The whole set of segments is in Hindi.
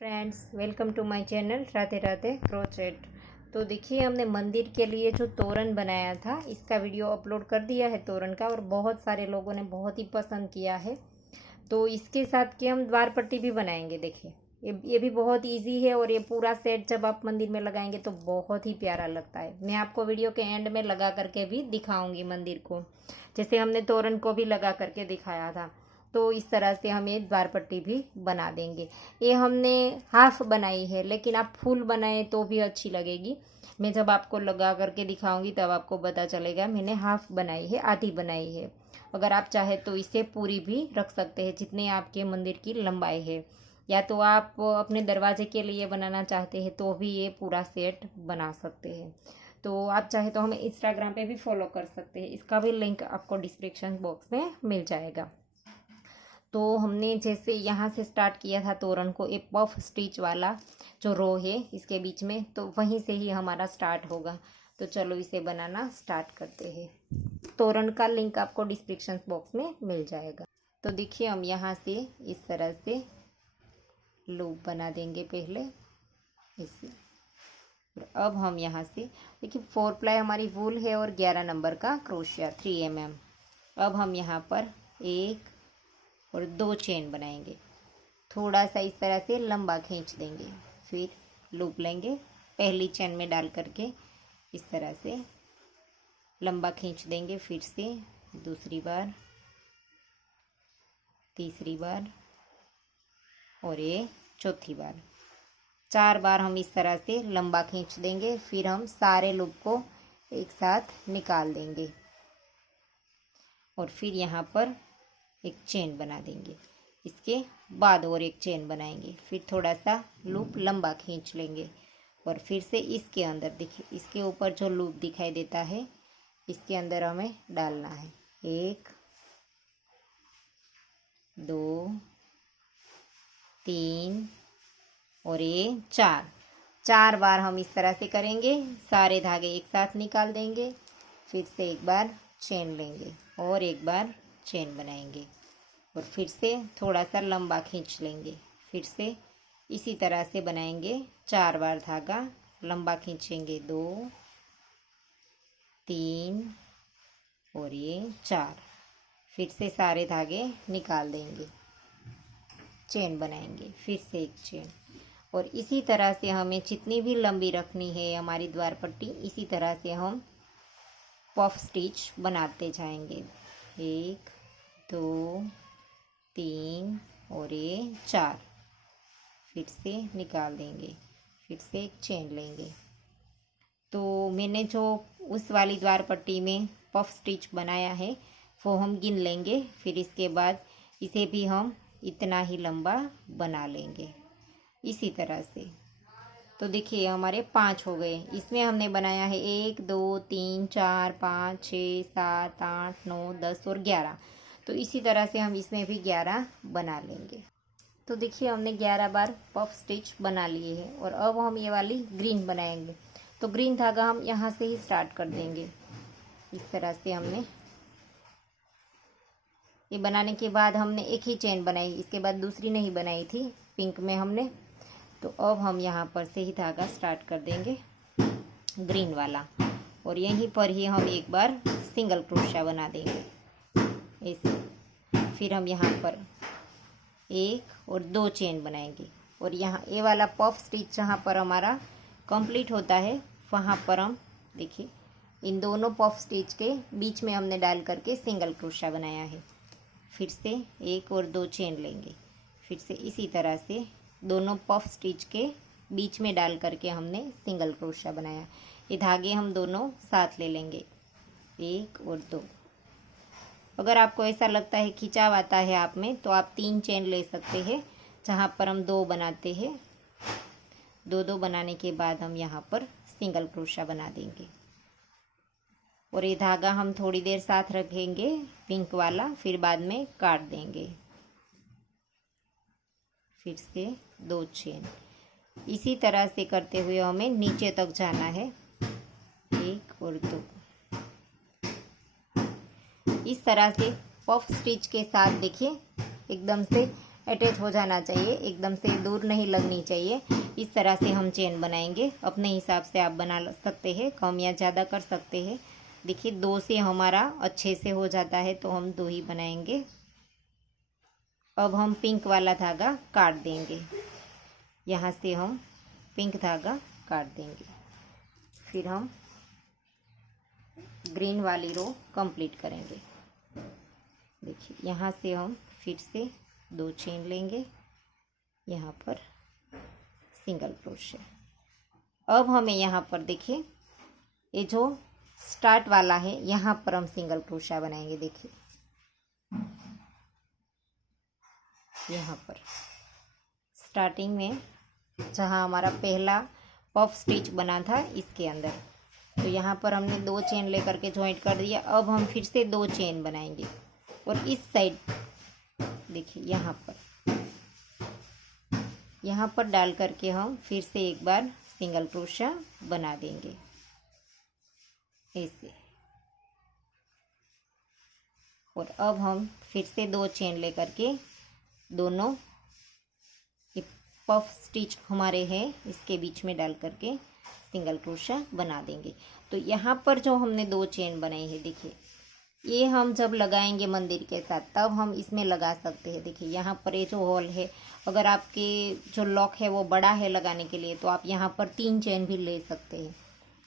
Friends, welcome to my channel Radhe Radhe crochet. तो देखिए, हमने मंदिर के लिए जो तोरण बनाया था इसका वीडियो अपलोड कर दिया है तोरण का, और बहुत सारे लोगों ने बहुत ही पसंद किया है। तो इसके साथ के हम द्वार पट्टी भी बनाएंगे। देखिए, ये भी बहुत इजी है, और ये पूरा सेट जब आप मंदिर में लगाएंगे तो बहुत ही प्यारा लगता है। मैं आपको वीडियो के एंड में लगा करके भी दिखाऊंगी मंदिर को, जैसे हमने तोरण को भी लगा करके दिखाया था। तो इस तरह से हम ये द्वार पट्टी भी बना देंगे। ये हमने हाफ बनाई है, लेकिन आप फुल बनाए तो भी अच्छी लगेगी। मैं जब आपको लगा करके दिखाऊंगी तब आपको पता चलेगा मैंने हाफ बनाई है, आधी बनाई है। अगर आप चाहे तो इसे पूरी भी रख सकते हैं, जितने आपके मंदिर की लंबाई है। या तो आप अपने दरवाजे के लिए बनाना चाहते हैं तो भी ये पूरा सेट बना सकते हैं। तो आप चाहे तो हमें इंस्टाग्राम पे भी फॉलो कर सकते हैं, इसका भी लिंक आपको डिस्क्रिप्शन बॉक्स में मिल जाएगा। तो हमने जैसे यहाँ से स्टार्ट किया था तोरण को, एक पफ स्टिच वाला जो रो है इसके बीच में, तो वहीं से ही हमारा स्टार्ट होगा। तो चलो इसे बनाना स्टार्ट करते हैं। तोरण का लिंक आपको डिस्क्रिप्शन बॉक्स में मिल जाएगा। तो देखिए, हम यहाँ से इस तरह से लूप बना देंगे पहले इसे। अब हम यहाँ से देखिए, 4 प्लाई हमारी वूल है और 11 नंबर का क्रोशिया 3 mm। अब हम यहाँ पर 1 और 2 चेन बनाएंगे। थोड़ा सा इस तरह से लंबा खींच देंगे, फिर लूप लेंगे, पहली चेन में डाल करके इस तरह से लंबा खींच देंगे, फिर से दूसरी बार, तीसरी बार और ये चौथी बार। 4 बार हम इस तरह से लंबा खींच देंगे, फिर हम सारे लूप को एक साथ निकाल देंगे और फिर यहाँ पर एक चेन बना देंगे। इसके बाद और एक चेन बनाएंगे, फिर थोड़ा सा लूप लंबा खींच लेंगे और फिर से इसके अंदर, देखिए इसके ऊपर जो लूप दिखाई देता है इसके अंदर हमें डालना है। 1 2 3 और ये 4 बार हम इस तरह से करेंगे। सारे धागे एक साथ निकाल देंगे, फिर से एक बार चेन लेंगे और एक बार चेन बनाएंगे और फिर से थोड़ा सा लंबा खींच लेंगे, फिर से इसी तरह से बनाएंगे। 4 बार धागा लंबा खींचेंगे, 2 3 और ये 4, फिर से सारे धागे निकाल देंगे, चेन बनाएंगे, फिर से एक चेन। और इसी तरह से हमें जितनी भी लंबी रखनी है हमारी द्वार पट्टी, इसी तरह से हम पफ स्टिच बनाते जाएंगे। 1 2 3 और ये 4, फिर से निकाल देंगे, फिर से एक चेन लेंगे। तो मैंने जो उस वाली द्वार पट्टी में पफ स्टिच बनाया है वो हम गिन लेंगे, फिर इसके बाद इसे भी हम इतना ही लंबा बना लेंगे इसी तरह से। तो देखिए, हमारे 5 हो गए। इसमें हमने बनाया है 1 2 3 4 5 6 7 8 9 10 और 11। तो इसी तरह से हम इसमें भी 11 बना लेंगे। तो देखिए, हमने 11 बार पफ स्टिच बना लिए हैं और अब हम ये वाली ग्रीन बनाएंगे। तो ग्रीन धागा हम यहाँ से ही स्टार्ट कर देंगे। इस तरह से हमने ये बनाने के बाद हमने एक ही चेन बनाई, इसके बाद दूसरी नहीं बनाई थी पिंक में हमने। तो अब हम यहाँ पर से ही धागा स्टार्ट कर देंगे ग्रीन वाला, और यहीं पर ही हम एक बार सिंगल क्रोशिया बना देंगे ऐसे। फिर हम यहाँ पर 1 और 2 चेन बनाएंगे, और यहाँ ये वाला पफ स्टिच जहाँ पर हमारा कंप्लीट होता है वहाँ पर हम देखिए इन दोनों पफ स्टिच के बीच में हमने डाल करके सिंगल क्रोशिया बनाया है। फिर से 1 और 2 चेन लेंगे, फिर से इसी तरह से दोनों पफ स्टिच के बीच में डाल करके हमने सिंगल क्रोशिया बनाया। ये धागे हम दोनों साथ ले लेंगे, 1 और 2। अगर आपको ऐसा लगता है खिंचाव आता है आप में, तो आप 3 चेन ले सकते हैं, जहाँ पर हम 2 बनाते हैं। 2 बनाने के बाद हम यहाँ पर सिंगल क्रोशिया बना देंगे, और ये धागा हम थोड़ी देर साथ रखेंगे पिंक वाला, फिर बाद में काट देंगे। फिर से 2 चेन, इसी तरह से करते हुए हमें नीचे तक जाना है। 1 और 2 इस तरह से पफ स्टिच के साथ देखिए एकदम से अटैच हो जाना चाहिए, एकदम से दूर नहीं लगनी चाहिए। इस तरह से हम चेन बनाएंगे। अपने हिसाब से आप बना सकते हैं, कम या ज़्यादा कर सकते हैं। देखिए 2 से हमारा अच्छे से हो जाता है तो हम 2 ही बनाएंगे। अब हम पिंक वाला धागा काट देंगे, यहाँ से हम पिंक धागा काट देंगे। फिर हम ग्रीन वाली रो कंप्लीट करेंगे। देखिए यहाँ से हम फिर से 2 चेन लेंगे, यहाँ पर सिंगल क्रोशे। अब हमें यहाँ पर देखिए ये जो स्टार्ट वाला है यहाँ पर हम सिंगल क्रोशा बनाएंगे। देखिए यहाँ पर स्टार्टिंग में जहाँ हमारा पहला पफ स्टिच बना था इसके अंदर, तो यहाँ पर हमने 2 चेन लेकर के ज्वाइंट कर दिया। अब हम फिर से 2 चेन बनाएंगे और इस साइड देखिए यहाँ पर डाल करके हम फिर से एक बार सिंगल क्रोशा बना देंगे ऐसे। और अब हम फिर से 2 चेन लेकर के दोनों पफ स्टिच हमारे हैं इसके बीच में डाल करके सिंगल क्रोशा बना देंगे। तो यहाँ पर जो हमने 2 चेन बनाई है देखिए, ये हम जब लगाएंगे मंदिर के साथ तब हम इसमें लगा सकते हैं। देखिए यहाँ पर ये जो होल है, अगर आपके जो लॉक है वो बड़ा है लगाने के लिए तो आप यहाँ पर 3 चेन भी ले सकते हैं,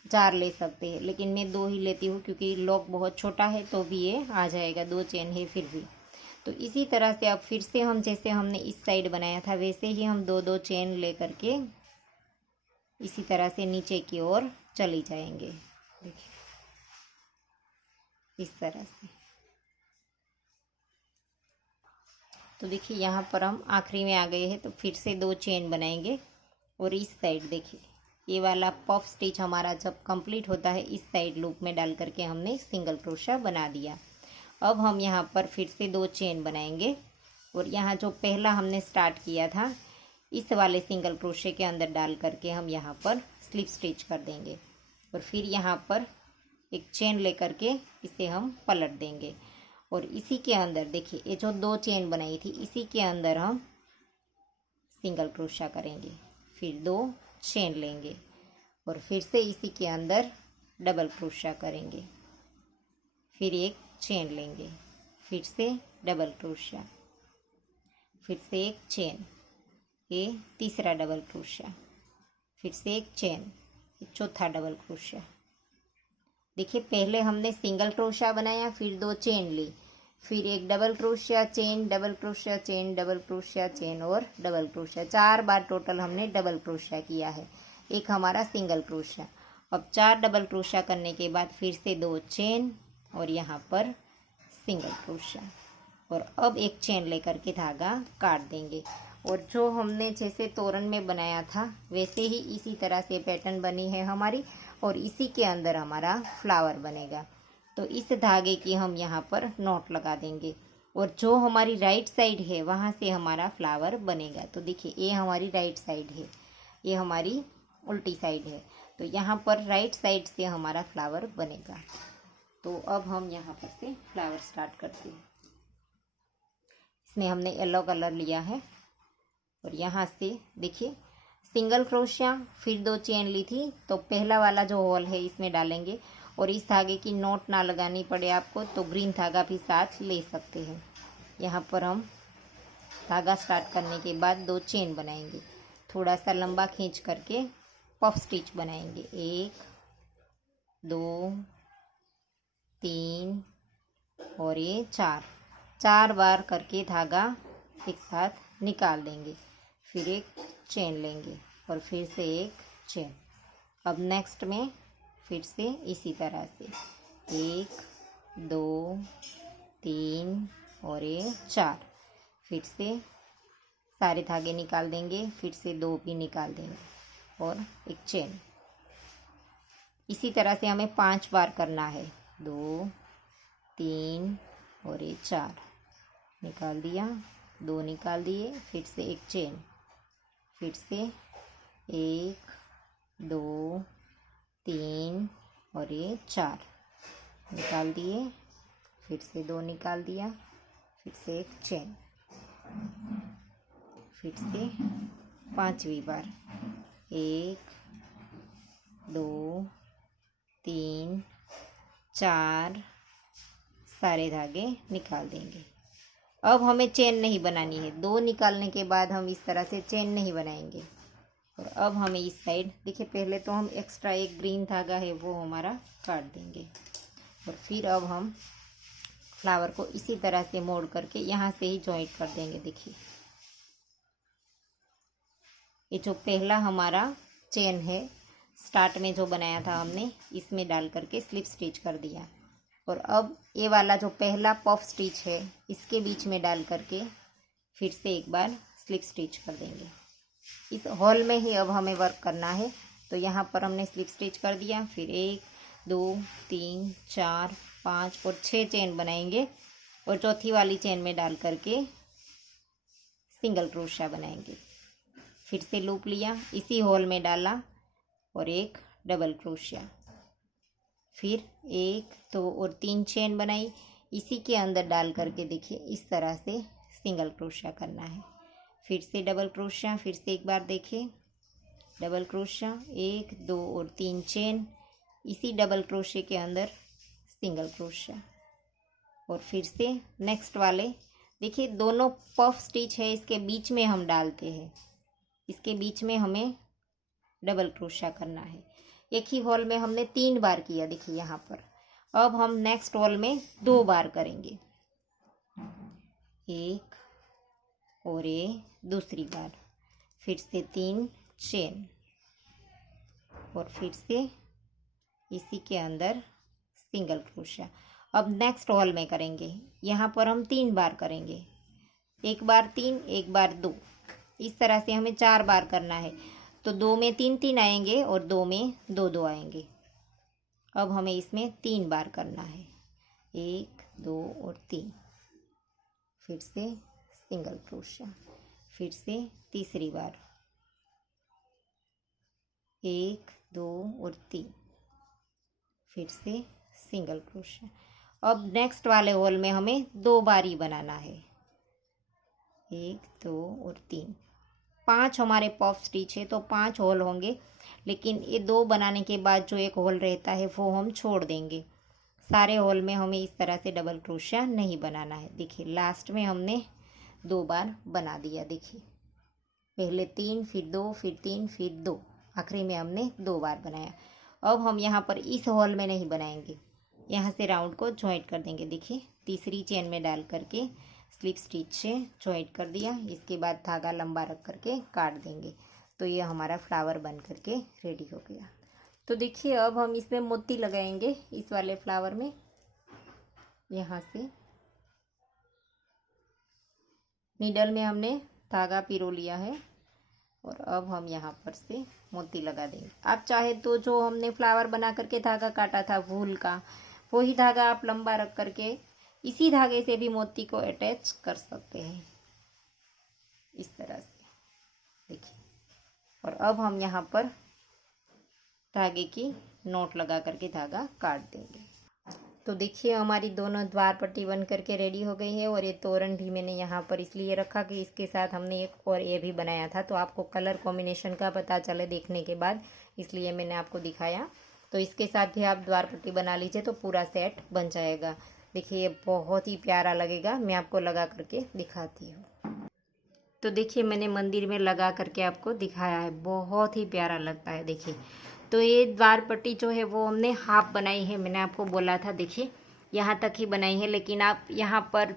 4 ले सकते हैं, लेकिन मैं 2 ही लेती हूँ क्योंकि लॉक बहुत छोटा है तो भी ये आ जाएगा। 2 चेन है फिर भी। तो इसी तरह से अब फिर से हम जैसे हमने इस साइड बनाया था वैसे ही हम 2-2 चेन ले करके इसी तरह से नीचे की ओर चली जाएंगे। देखिए इस तरह से। तो देखिए यहाँ पर हम आखिरी में आ गए हैं तो फिर से 2 चेन बनाएंगे और इस साइड देखिए ये वाला पफ स्टिच हमारा जब कंप्लीट होता है इस साइड लूप में डाल करके हमने सिंगल क्रोशा बना दिया। अब हम यहाँ पर फिर से 2 चेन बनाएंगे और यहाँ जो पहला हमने स्टार्ट किया था इस वाले सिंगल क्रोशे के अंदर डाल करके हम यहाँ पर स्लिप स्टिच कर देंगे और फिर यहाँ पर एक चेन लेकर के इसे हम पलट देंगे और इसी के अंदर देखिए ये जो 2 चेन बनाई थी इसी के अंदर हम सिंगल क्रोशा करेंगे, फिर 2 चेन लेंगे और फिर से इसी के अंदर डबल क्रोशा करेंगे, फिर एक चेन लेंगे, फिर से डबल क्रोशा, फिर से एक चेन, ये तीसरा डबल क्रोशा, फिर से एक चेन, चौथा डबल क्रोशा। देखिए पहले हमने सिंगल क्रोशा बनाया, फिर 2 चेन ली, फिर एक double crochet, chain, double crochet, chain, double crochet, chain और डबल क्रोशा। 4 बार टोटल हमने डबल क्रोशा किया है, एक हमारा सिंगल क्रोशा। अब 4 डबल क्रोशा करने के बाद फिर से 2 चेन और यहाँ पर सिंगल क्रोशा और अब एक चेन लेकर के धागा काट देंगे। और जो हमने जैसे तोरण में बनाया था वैसे ही इसी तरह से पैटर्न बनी है हमारी और इसी के अंदर हमारा फ्लावर बनेगा। तो इस धागे की हम यहाँ पर नॉट लगा देंगे और जो हमारी राइट साइड है वहाँ से हमारा फ्लावर बनेगा। तो देखिए ये हमारी राइट साइड है, ये हमारी उल्टी साइड है, तो यहाँ पर राइट साइड से हमारा फ्लावर बनेगा। तो अब हम यहाँ पर से फ्लावर स्टार्ट करते हैं। इसमें हमने येलो कलर लिया है और यहाँ से देखिए सिंगल क्रोशिया, फिर 2 चेन ली थी तो पहला वाला जो होल है इसमें डालेंगे और इस धागे की नॉट ना लगानी पड़े आपको तो ग्रीन धागा भी साथ ले सकते हैं। यहाँ पर हम धागा स्टार्ट करने के बाद 2 चेन बनाएंगे, थोड़ा सा लंबा खींच करके पफ स्टिच बनाएंगे, 1 2 3 और ये 4 बार करके धागा एक साथ निकाल देंगे, फिर एक चेन लेंगे और फिर से एक चेन। अब नेक्स्ट में फिर से इसी तरह से 1 2 3 और ये 4, फिर से सारे धागे निकाल देंगे, फिर से 2 भी निकाल देंगे और एक चेन। इसी तरह से हमें 5 बार करना है, 2 3 और ये 4 निकाल दिया, 2 निकाल दिए, फिर से एक चेन, फिर से 1 2 3 और ये 4 निकाल दिए, फिर से 2 निकाल दिया, फिर से एक चेन। फिर से 5वीं बार 1 2 3 4 सारे धागे निकाल देंगे। अब हमें चेन नहीं बनानी है, 2 निकालने के बाद हम इस तरह से चेन नहीं बनाएंगे। और अब हमें इस साइड देखिए, पहले तो हम एक्स्ट्रा एक ग्रीन धागा है वो हमारा काट देंगे और फिर अब हम फ्लावर को इसी तरह से मोड़ करके यहाँ से ही जॉइंट कर देंगे। देखिए ये जो पहला हमारा चेन है स्टार्ट में जो बनाया था हमने, इसमें डाल करके स्लिप स्टिच कर दिया। और अब ये वाला जो पहला पफ स्टिच है इसके बीच में डाल करके फिर से एक बार स्लिप स्टिच कर देंगे। इस हॉल में ही अब हमें वर्क करना है, तो यहाँ पर हमने स्लिप स्टिच कर दिया। फिर 1 2 3 4 5 और 6 चेन बनाएंगे और चौथी वाली चेन में डाल करके सिंगल क्रोशिया बनाएंगे। फिर से लूप लिया, इसी हॉल में डाला और एक डबल क्रोशिया, फिर 1 2 और 3 चेन बनाई, इसी के अंदर डाल करके देखिए इस तरह से सिंगल क्रोशिया करना है। फिर से डबल क्रोशिया, फिर से एक बार देखिए डबल क्रोशिया, 1 2 और 3 चेन, इसी डबल क्रोशिया के अंदर सिंगल क्रोशिया। और फिर से नेक्स्ट वाले देखिए, दोनों पफ स्टिच है इसके बीच में हम डालते हैं, इसके बीच में हमें डबल क्रोशिया करना है। एक ही हॉल में हमने 3 बार किया देखिए यहाँ पर। अब हम नेक्स्ट हॉल में 2 बार करेंगे, 1 और ये दूसरी बार, फिर से 3 चेन और फिर से इसी के अंदर सिंगल क्रोशिया। अब नेक्स्ट हॉल में करेंगे, यहाँ पर हम 3 बार करेंगे, 1 बार 3 1 बार 2, इस तरह से हमें 4 बार करना है। तो 2 में 3 3 आएंगे और 2 में 2 2 आएंगे। अब हमें इसमें 3 बार करना है, 1 2 और 3, फिर से सिंगल क्रोशिया, फिर से तीसरी बार 1 2 और 3, फिर से सिंगल क्रोशिया। अब नेक्स्ट वाले हॉल में हमें 2 बार ही बनाना है, 1 2 और 3, 5 हमारे पफ स्टिच है तो 5 होल होंगे, लेकिन ये 2 बनाने के बाद जो एक होल रहता है वो हम छोड़ देंगे। सारे होल में हमें इस तरह से डबल क्रोशिया नहीं बनाना है। देखिए लास्ट में हमने 2 बार बना दिया, देखिए पहले 3 फिर 2 फिर 3 फिर 2, आखिरी में हमने 2 बार बनाया। अब हम यहाँ पर इस होल में नहीं बनाएंगे, यहाँ से राउंड को जॉइंट कर देंगे। देखिए तीसरी चेन में डाल करके स्लिप स्टिच से जॉइंट कर दिया, इसके बाद धागा लंबा रख करके काट देंगे। तो ये हमारा फ्लावर बन करके रेडी हो गया। तो देखिए अब हम इसमें मोती लगाएंगे, इस वाले फ्लावर में यहाँ से नीडल में हमने धागा पिरो लिया है और अब हम यहाँ पर से मोती लगा देंगे। आप चाहे तो जो हमने फ्लावर बना करके धागा काटा था वूल का, वही धागा आप लंबा रख करके इसी धागे से भी मोती को अटैच कर सकते हैं इस तरह से, देखिए। और अब हम यहाँ पर धागे की नोट लगा करके धागा काट देंगे। तो देखिए हमारी दोनों द्वार पट्टी बन करके रेडी हो गई है। और ये तोरण भी मैंने यहाँ पर इसलिए रखा कि इसके साथ हमने एक और ये भी बनाया था, तो आपको कलर कॉम्बिनेशन का पता चले देखने के बाद, इसलिए मैंने आपको दिखाया। तो इसके साथ भी आप द्वार पट्टी बना लीजिए तो पूरा सेट बन जाएगा। देखिए ये बहुत ही प्यारा लगेगा, मैं आपको लगा करके दिखाती हूँ। तो देखिए मैंने मंदिर में लगा करके आपको दिखाया है, बहुत ही प्यारा लगता है। देखिए तो ये द्वार पट्टी जो है वो हमने हाफ बनाई है, मैंने आपको बोला था देखिए यहाँ तक ही बनाई है, लेकिन आप यहाँ पर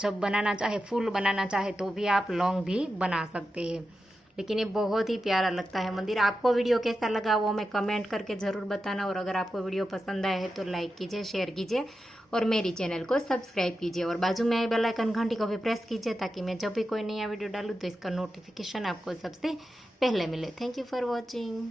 जब बनाना चाहे फुल बनाना चाहे तो भी आप लॉन्ग भी बना सकते हैं। लेकिन ये बहुत ही प्यारा लगता है मंदिर। आपको वीडियो कैसा लगा वो हमें कमेंट करके ज़रूर बताना, और अगर आपको वीडियो पसंद आया है तो लाइक कीजिए, शेयर कीजिए और मेरी चैनल को सब्सक्राइब कीजिए और बाजू में बेल आइकन घंटी को भी प्रेस कीजिए ताकि मैं जब भी कोई नया वीडियो डालूँ तो इसका नोटिफिकेशन आपको सबसे पहले मिले। Thank you for watching.